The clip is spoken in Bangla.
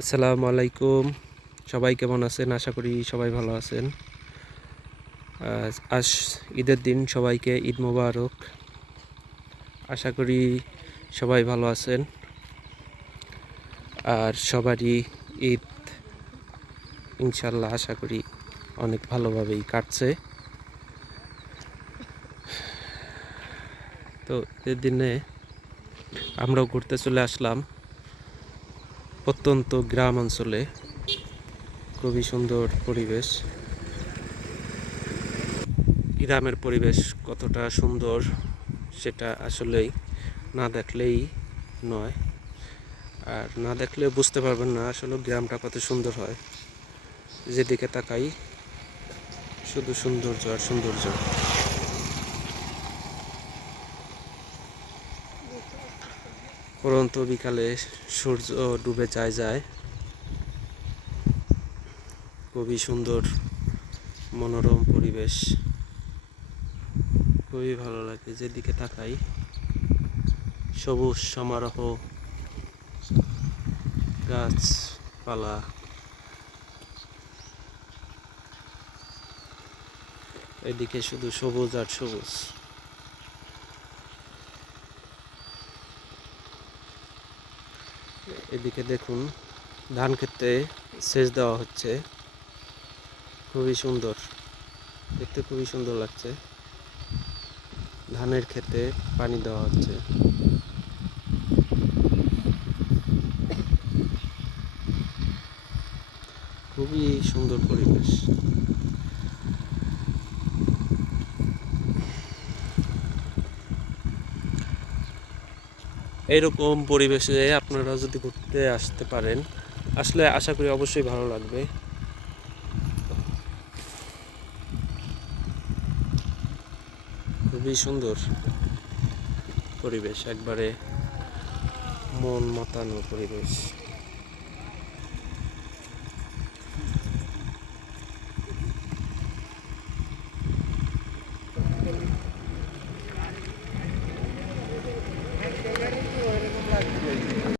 আসসালামু আলাইকুম। সবাই কেমন আছেন? আশা করি সবাই ভালো আছেন। আজ ঈদের দিন, সবাইকে ঈদ মোবারক। আশা করি সবাই ভালো আছেন। আর সবারই ঈদ ইনশাল্লাহ আশা করি অনেক ভালোভাবেই কাটছে। তো ঈদের দিনে আমরাও ঘুরতে চলে আসলাম। প্রত্যন্ত গ্রাম অঞ্চলে খুবই সুন্দর পরিবেশ। গ্রামের পরিবেশ কতটা সুন্দর সেটা আসলেই না দেখলেই নয়। আর না দেখলে বুঝতে পারবেন না আসলে গ্রামটা কত সুন্দর হয়। যেদিকে তাকাই শুধু সৌন্দর্য আর সৌন্দর্য। পরন্ত বিকালে সূর্য ডুবে যায় যায়। খুবই সুন্দর, মনোরম পরিবেশ। খুবই ভালো লাগে, যেদিকে তাকাই, সবুজ সমারোহ, গাছপালা। এদিকে শুধু সবুজ আর সবুজ। এদিকে দেখুন, ধান ক্ষেতে সেচ দেওয়া হচ্ছে। খুবই সুন্দর, দেখতে খুবই সুন্দর লাগছে। ধানের ক্ষেতে পানি দেওয়া হচ্ছে। খুবই সুন্দর পরিবেশ। এইরকম পরিবেশে আপনারা যদি ঘুরতে আসতে পারেন, আসলে আশা করি অবশ্যই ভালো লাগবে। খুবই সুন্দর পরিবেশ, একবারে মন মাতানো পরিবেশ।